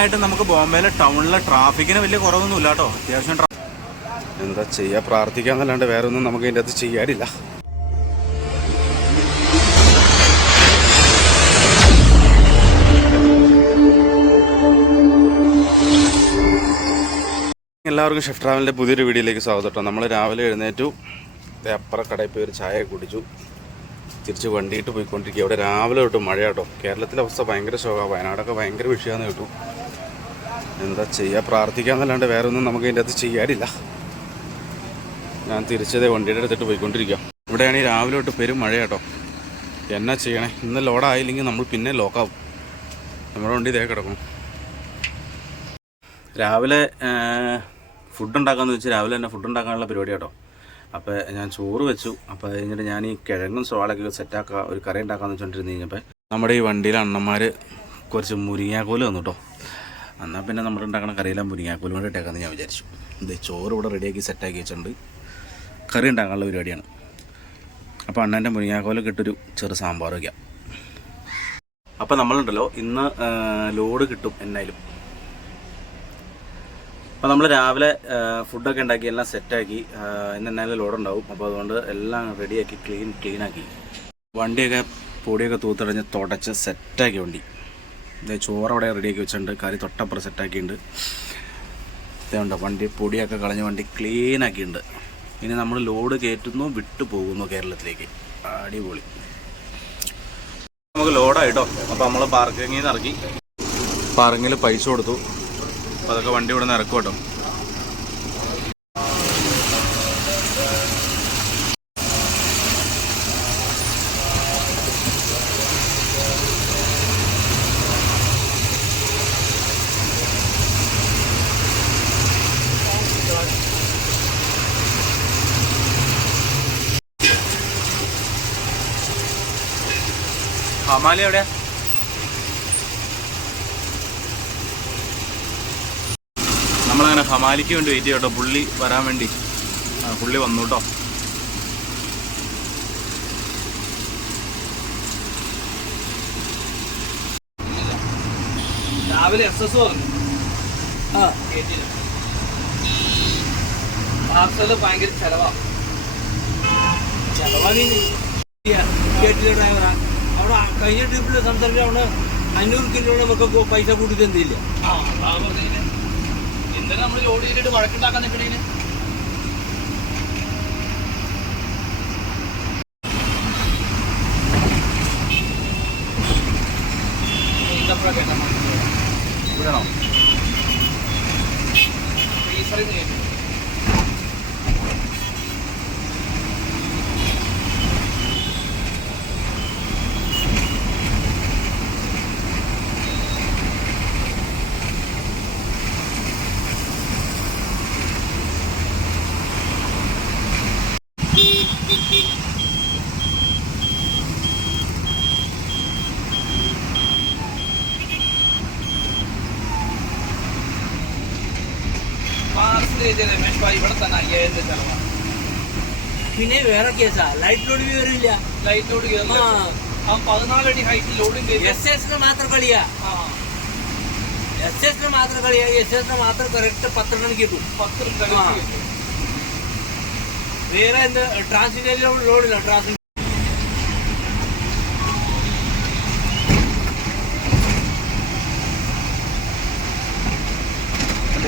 മെയിനായിട്ട് നമുക്ക് ബോംബെയിലെ ടൗണിലെ ട്രാഫിക്കിന് വലിയ കുറവൊന്നുമില്ല കേട്ടോ. അത്യാവശ്യം എന്താ ചെയ്യുക, പ്രാർത്ഥിക്കാന്നല്ലാണ്ട് വേറെ ഒന്നും നമുക്ക് ഇതിൻ്റെ അകത്ത് ചെയ്യാനില്ല. എല്ലാവർക്കും ഷെഫ് ട്രാവലിൻ്റെ പുതിയൊരു വീഡിയോയിലേക്ക് സ്വാഗതം കേട്ടോ. നമ്മൾ രാവിലെ എഴുന്നേറ്റു, അപ്പുറ കടയിൽ പോയി ഒരു ചായ കുടിച്ചു, തിരിച്ച് വണ്ടിയിട്ട് പോയിക്കൊണ്ടിരിക്കുക. ഇവിടെ രാവിലെ തൊട്ട് മഴ കേട്ടോ. കേരളത്തിലെ അവസ്ഥ ഭയങ്കര ശോകമാണ്. വയനാടൊക്കെ ഭയങ്കര വിഷയമാണെന്ന് കേട്ടു. എന്താ ചെയ്യുക, പ്രാർത്ഥിക്കാന്നല്ലാണ്ട് വേറെ ഒന്നും നമുക്ക് ഇതിൻ്റെ അകത്ത് ചെയ്യാനില്ല. ഞാൻ തിരിച്ചതേ വണ്ടിയുടെ അടുത്തിട്ട് പോയിക്കൊണ്ടിരിക്കുക. ഇവിടെയാണെങ്കിൽ രാവിലെ തൊട്ട് പെരും മഴ കേട്ടോ. എന്നാ ചെയ്യണേ, ഇന്ന് ലോഡായില്ലെങ്കിൽ നമ്മൾ പിന്നെ ലോക്കാവും. നമ്മുടെ വണ്ടി ഇതേ കിടക്കും. രാവിലെ ഫുഡ് ഉണ്ടാക്കാമെന്ന് വെച്ചാൽ രാവിലെ തന്നെ ഫുഡ് ഉണ്ടാക്കാനുള്ള പരിപാടി കേട്ടോ. അപ്പോൾ ഞാൻ ചോറ് വെച്ചു. അപ്പോൾ കഴിഞ്ഞിട്ട് ഞാൻ ഈ കിഴങ്ങും സവാളൊക്കെ സെറ്റാക്കുക, ഒരു കറി ഉണ്ടാക്കാമെന്ന് വെച്ചുകൊണ്ടിരുന്ന് കഴിഞ്ഞപ്പോൾ നമ്മുടെ ഈ വണ്ടിയിലെ അണ്ണന്മാർ കുറച്ച് മുരിങ്ങാക്കോല് വന്നു കേട്ടോ. എന്നാൽ പിന്നെ നമ്മൾ ഉണ്ടാക്കുന്ന കറിയെല്ലാം മുരിങ്ങാക്കോല് കൊണ്ട് ഇട്ടേക്കാമെന്ന് ഞാൻ വിചാരിച്ചു. ഇത് ചോറ് ഇവിടെ റെഡിയാക്കി സെറ്റാക്കി വെച്ചിട്ടുണ്ട്. കറി ഉണ്ടാക്കാനുള്ള പരിപാടിയാണ്. അപ്പോൾ അണ്ണൻ്റെ മുരിങ്ങാക്കോലൊക്കെ ഇട്ടൊരു ചെറു സാമ്പാർ വയ്ക്കാം. അപ്പോൾ നമ്മളുണ്ടല്ലോ ഇന്ന് ലോഡ് കിട്ടും എന്നാലും. അപ്പോൾ നമ്മൾ രാവിലെ ഫുഡൊക്കെ ഉണ്ടാക്കി എല്ലാം സെറ്റാക്കി ഇന്നെന്നാലും ലോഡുണ്ടാവും. അപ്പോൾ അതുകൊണ്ട് എല്ലാം റെഡിയാക്കി ക്ലീനാക്കി വണ്ടിയൊക്കെ പൊടിയൊക്കെ തൂത്തടഞ്ഞ് തുടച്ച് സെറ്റാക്കി വണ്ടി. ചോറ് അവിടെ റെഡിയാക്കി വെച്ചിട്ടുണ്ട്. കറി തൊട്ടപ്പുറം സെറ്റാക്കിയിട്ടുണ്ട്. ഇതുണ്ട് വണ്ടി പൊടിയൊക്കെ കളഞ്ഞ് വണ്ടി ക്ലീനാക്കിയിട്ടുണ്ട്. ഇനി നമ്മൾ ലോഡ് കയറ്റുന്നു, വിട്ടു പോകുന്നു കേരളത്തിലേക്ക്. അടിപൊളി. നമുക്ക് ലോഡായിട്ടോ. അപ്പോൾ നമ്മൾ പാർക്കിങ്ങിൽ നിന്ന് ഇറക്കി, പാർക്കിങ്ങിൽ പൈസ കൊടുത്തു. അപ്പോൾ അതൊക്കെ വണ്ടി ഇവിടെ നിന്ന് ഇറക്കും കേട്ടോ. ഹമാലി എവിടെയാ? നമ്മളങ്ങനെ ഹമാലിക്ക് വേണ്ടി വെയിറ്റ് ചെയ്യട്ടോ. പുള്ളി വരാൻ വേണ്ടി. പുള്ളി വന്നു കേട്ടോ. രാവിലെ SS പറഞ്ഞു പാർസല് ഭയങ്കര ചെലവാ. ഡ്രൈവറാ അവിടെ കഴിഞ്ഞ ട്രിപ്പിൽ സംസാരിച്ച അവിടെ 500 കിലോ നമുക്ക് പൈസ കൂട്ടി തന്നില്ല. എന്തായാലും നമ്മൾ ലോഡ് ചെയ്തിട്ട് വഴക്കുണ്ടാക്കാൻ നിൽക്കണേന് ഇവിടെയാണോ രമേഷ് ഭായി ഇവിടെ തന്നെ 5000 ചെലവാണ്. പിന്നെ വേറെ കേസാ, ലൈറ്റ് ലോഡ് വരില്ല. ലൈറ്റ് ലോഡ് 14 അടി ഹൈറ്റ് ലോഡിങ് SS മാത്രം കളിയാ. SS മാത്രം കളിയാ. SS മാത്രം കറക്റ്റ് 10 ടൺ കിട്ടും. 10 ടൺ വേറെ എന്ത് ട്രാൻസിറ്റ് ലോഡില്ല. ട്രാൻസിറ്റ്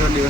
വണ്ടി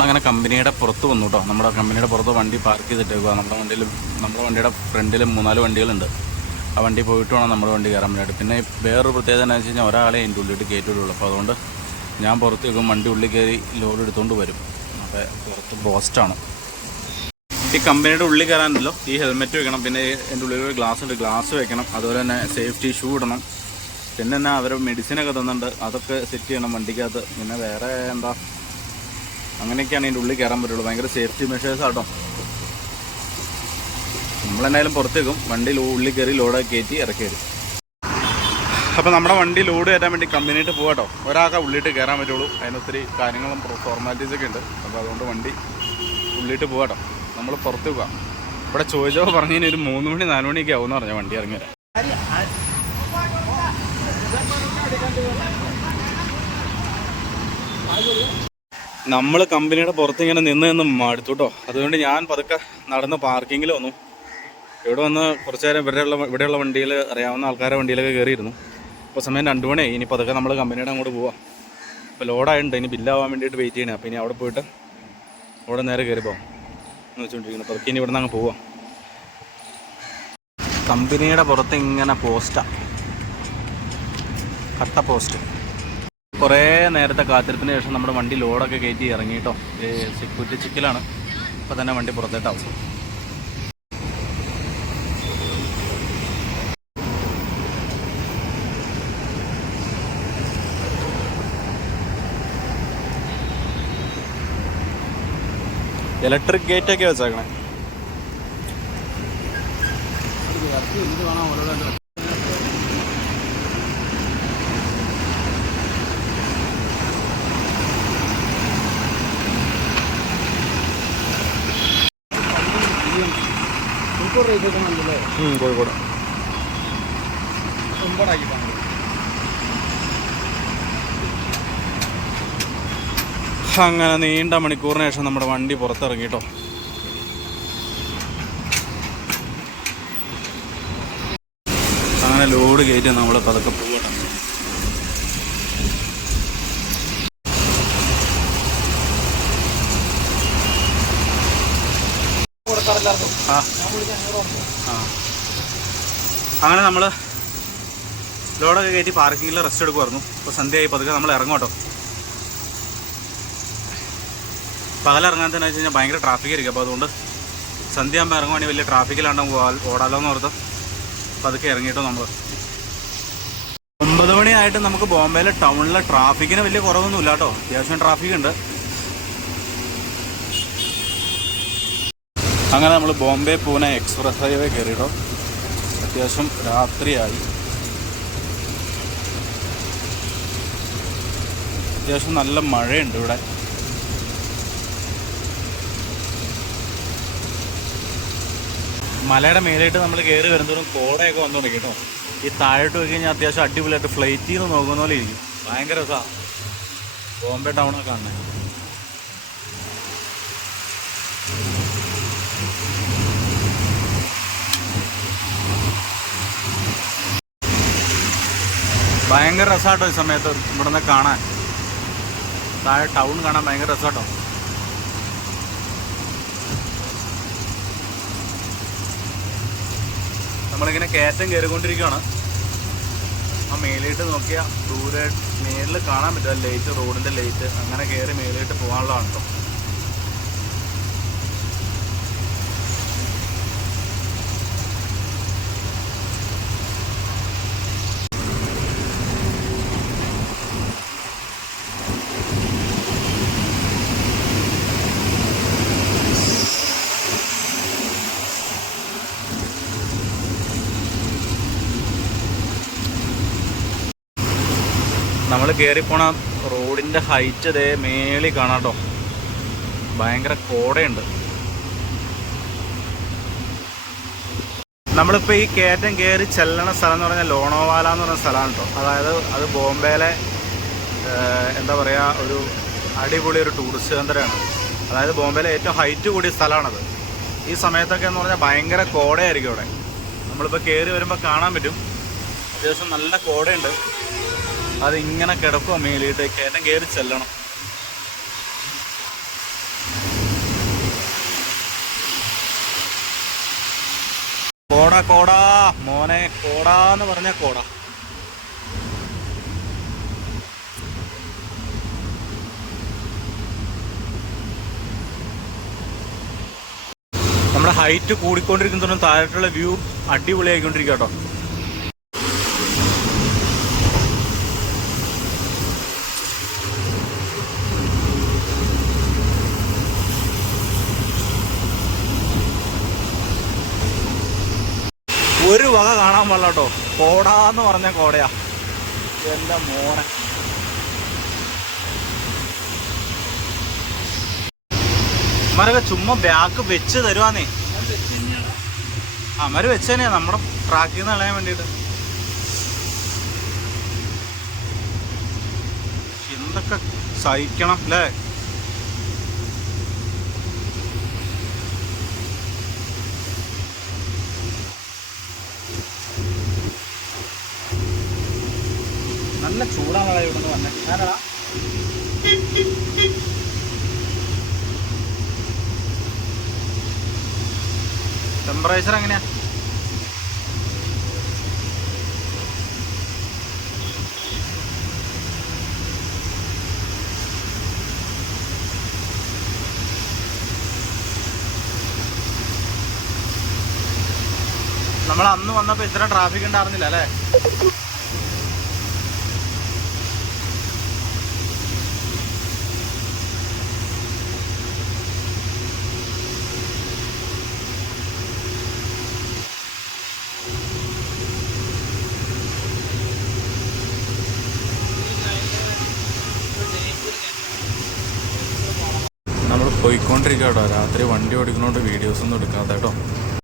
നമ്മളങ്ങനെ കമ്പനിയുടെ പുറത്ത് വന്നു കേട്ടോ. നമ്മുടെ കമ്പനിയുടെ പുറത്ത് വണ്ടി പാർക്ക് ചെയ്തിട്ടേക്കുക. നമ്മുടെ വണ്ടിയുടെ ഫ്രണ്ടിൽ 3-4 വണ്ടികളുണ്ട്. ആ വണ്ടി പോയിട്ട് വേണം നമ്മുടെ വണ്ടി കയറാൻ വേണ്ടിയിട്ട്. പിന്നെ വേറൊരു പ്രത്യേകത എന്താണെന്ന് വെച്ച് കഴിഞ്ഞാൽ ഒരാളെ എൻ്റെ ഉള്ളിട്ട് കയറ്റുള്ളൂ. അപ്പോൾ അതുകൊണ്ട് ഞാൻ പുറത്ത് വെക്കും, വണ്ടി ഉള്ളിൽ കയറി ലോഡ് എടുത്തുകൊണ്ട് വരും. അപ്പോൾ പുറത്ത് ബോസ്റ്റാണ്. ഈ കമ്പനിയുടെ ഉള്ളിൽ കയറാനല്ലോ ഈ ഹെൽമെറ്റ് വെക്കണം. പിന്നെ എൻ്റെ ഉള്ളിൽ ഒരു ഗ്ലാസ് ഉണ്ട്, ഗ്ലാസ് വെക്കണം. അതുപോലെ തന്നെ സേഫ്റ്റി ഷൂ ഇടണം. പിന്നെ എന്നാ അവർ മെഡിസിനൊക്കെ തന്നിട്ടുണ്ട്, അതൊക്കെ സെറ്റ് ചെയ്യണം വണ്ടിക്കകത്ത്. പിന്നെ വേറെ എന്താ, അങ്ങനെയൊക്കെയാണ് ഇതിൻ്റെ ഉള്ളിൽ കയറാൻ പറ്റുള്ളൂ. ഭയങ്കര സേഫ്റ്റി മെഷേഴ്സ് ആട്ടോ. നമ്മളെന്തായാലും പുറത്തേക്കും, വണ്ടി ഉള്ളിൽ കയറി ലോഡ് കയറ്റി ഇറക്കി വരും. അപ്പോൾ നമ്മുടെ വണ്ടി ലോഡ് കയറ്റാൻ വേണ്ടി കമ്പനിയിട്ട് പോകാട്ടോ. ഒരാൾക്ക് ഉള്ളിട്ട് കയറാൻ പറ്റുള്ളൂ. അതിനൊത്തിരി കാര്യങ്ങളും ഫോർമാലിറ്റീസൊക്കെ ഉണ്ട്. അപ്പോൾ അതുകൊണ്ട് വണ്ടി ഉള്ളിട്ട് പോകാട്ടോ. നമ്മൾ പുറത്ത് പോകാം. ഇവിടെ ചോദിച്ചപ്പോൾ പറഞ്ഞതിന് ഒരു 3 മണി 4 മണിയൊക്കെ ആവുമെന്ന് പറഞ്ഞാൽ വണ്ടി ഇറങ്ങി വരാം. നമ്മൾ കമ്പനിയുടെ പുറത്ത് ഇങ്ങനെ നിന്ന് മടുത്തു കേട്ടോ. അതുകൊണ്ട് ഞാൻ പതുക്കെ നടന്ന് പാർക്കിങ്ങിൽ വന്നു. ഇവിടെ വന്ന് കുറച്ച് നേരം ഇവിടെയുള്ള വണ്ടിയിൽ, അറിയാവുന്ന ആൾക്കാരുടെ വണ്ടിയിലൊക്കെ കയറിയിരുന്നു. ഇപ്പോൾ സമയം 2 മണിയായി. ഇനി പതുക്കെ നമ്മൾ കമ്പനിയുടെ അങ്ങോട്ട് പോവാം. ഇപ്പോൾ ലോഡായിട്ടുണ്ട്, ഇനി ബില്ലാവാൻ വേണ്ടിയിട്ട് വെയിറ്റ് ചെയ്യണം. അപ്പോൾ ഇനി അവിടെ പോയിട്ട് അവിടെ നേരെ കയറി പോകാം എന്ന് വെച്ചുകൊണ്ടിരിക്കുന്നു. പതുക്കെ ഇനി ഇവിടെ നിന്ന് അങ്ങ് പോവാം. കമ്പനിയുടെ പുറത്ത് ഇങ്ങനെ പോസ്റ്റാണ്, കട്ട പോസ്റ്റ്. കുറേ നേരത്തെ കാത്തിരിപ്പിന് ശേഷം നമ്മുടെ വണ്ടി ലോഡൊക്കെ കയറ്റി ഇറങ്ങിയിട്ടോ. കുറ്റിച്ചിക്കലാണ്. ഇപ്പോൾ തന്നെ വണ്ടി പുറത്തേട്ടാവും. ഇലക്ട്രിക് ഗേറ്റൊക്കെ വെച്ചേക്കണേ. കോഴിക്കോട് അങ്ങനെ നീണ്ട മണിക്കൂറിന് ശേഷം നമ്മുടെ വണ്ടി പുറത്തിറങ്ങിട്ടോ. അങ്ങനെ ലോഡ് കയറ്റി നമ്മൾ പതുക്കെ പോകട്ടെ. അങ്ങനെ നമ്മൾ ലോഡൊക്കെ കയറ്റി പാർക്കിങ്ങിൽ റെസ്റ്റ് എടുക്കുമായിരുന്നു. ഇപ്പോൾ സന്ധ്യയായി, പതുക്കെ നമ്മൾ ഇറങ്ങും കേട്ടോ. പകലിറങ്ങാൻ തന്നെ വെച്ച് കഴിഞ്ഞാൽ ഭയങ്കര ട്രാഫിക് ആയിരിക്കും. അപ്പോൾ അതുകൊണ്ട് സന്ധ്യ ആകുമ്പോൾ ഇറങ്ങുവാണെങ്കിൽ വലിയ ട്രാഫിക്കിലാണ്ടാകും ഓടാലോ എന്ന് ഓർത്ത് പതുക്കെ ഇറങ്ങിയിട്ടോ നമ്മൾ. 9 മണിയായിട്ട് നമുക്ക് ബോംബെയിലെ ടൗണിലെ ട്രാഫിക്കിന് വലിയ കുറവൊന്നുമില്ല കേട്ടോ. അത്യാവശ്യം ട്രാഫിക് ഉണ്ട്. അങ്ങനെ നമ്മൾ ബോംബെ പൂനെ എക്സ്പ്രസ് ഹൈവേ കയറിയിട്ടോ. അത്യാവശ്യം രാത്രിയായി. അത്യാവശ്യം നല്ല മഴയുണ്ട് ഇവിടെ. മലയുടെ മേലായിട്ട് നമ്മൾ കയറി വരുന്നതും കോടയൊക്കെ വന്നു തുടങ്ങി കേട്ടോ. ഈ താഴോട്ട് പോയി കഴിഞ്ഞാൽ അത്യാവശ്യം അടിപൊളിയായിട്ട് ഫ്ലൈറ്റിൽ നിന്ന് നോക്കുന്ന പോലെ ഇരിക്കും. ഭയങ്കര രസമാണ് ബോംബെ ടൗണൊക്കെ കാണുന്നത്. ഭയങ്കര രസമാട്ടോ ഈ സമയത്ത് ഇവിടെ നിന്ന് കാണാൻ. താഴെ ടൗൺ കാണാൻ ഭയങ്കര രസമാട്ടോ. നമ്മളിങ്ങനെ കയറ്റം കയറിക്കൊണ്ടിരിക്കുകയാണ്. ആ മേലിട്ട് നോക്കിയാൽ ദൂരെ മേലിൽ കാണാൻ പറ്റുക ലൈറ്റ്, റോഡിൻ്റെ ലൈറ്റ്. അങ്ങനെ കയറി മേലിട്ട് പോകാനുള്ളതാണ് കേട്ടോ. നമ്മൾ കയറിപ്പോണ റോഡിൻ്റെ ഹൈറ്റ് അതേ മേളിൽ കാണാം കേട്ടോ. ഭയങ്കര കോടയുണ്ട്. നമ്മളിപ്പോൾ ഈ കയറ്റം കയറി ചെല്ലണ സ്ഥലം എന്ന് പറഞ്ഞാൽ ലോണോവാല എന്ന് പറഞ്ഞ സ്ഥലമാണ് കേട്ടോ. അതായത് അത് ബോംബെയിലെ എന്താ പറയുക, ഒരു അടിപൊളി ഒരു ടൂറിസ്റ്റ് കേന്ദ്രമാണ്. അതായത് ബോംബെയിലെ ഏറ്റവും ഹൈറ്റ് കൂടിയ സ്ഥലമാണത്. ഈ സമയത്തൊക്കെ എന്ന് പറഞ്ഞാൽ ഭയങ്കര കോടയായിരിക്കും ഇവിടെ. നമ്മളിപ്പോൾ കയറി വരുമ്പോൾ കാണാൻ പറ്റും അത്യാവശ്യം നല്ല കോടയുണ്ട്. അതിങ്ങനെ കിടക്കുക മേലിട്ട്. കയറ്റം കയറി ചെല്ലണം. കോട കോട മോനെ, കോടാന്ന് പറഞ്ഞ കോട. നമ്മുടെ ഹൈറ്റ് കൂടിക്കൊണ്ടിരിക്കുന്നതും താഴോട്ടുള്ള വ്യൂ അടിപൊളിയായിക്കൊണ്ടിരിക്കുക കേട്ടോ. ഒരു വക കാണാൻ പാടില്ല കേട്ടോ. കോടാന്ന് പറഞ്ഞ കോടയാ എന്റെ മോനെ. അമ്മരൊക്കെ ചുമ്മാ ബാക്ക് വെച്ച് തരുവാന്നേ. അമ്മര് വെച്ച് തന്നെയാ നമ്മുടെ ട്രാക്കിൽ നിന്ന് കളയാൻ വേണ്ടിയിട്ട്. എന്തൊക്കെ സഹിക്കണം അല്ലേ. നല്ല ചൂടാണല്ലോ ഇവിടെ നിന്ന് വന്നേ. ഞാനടാ ടെമ്പറേച്ചർ എങ്ങനെയാ? നമ്മൾ അന്ന് വന്നപ്പോൾ ഇത്ര ട്രാഫിക് ഉണ്ടായിരുന്നില്ല അല്ലേ? നമ്മൾ പോയിക്കൊണ്ടിരിക്കുക കേട്ടോ. രാത്രി വണ്ടി ഓടിക്കുന്നതുകൊണ്ട് വീഡിയോസ് ഒന്നും എടുക്കാത്ത കേട്ടോ.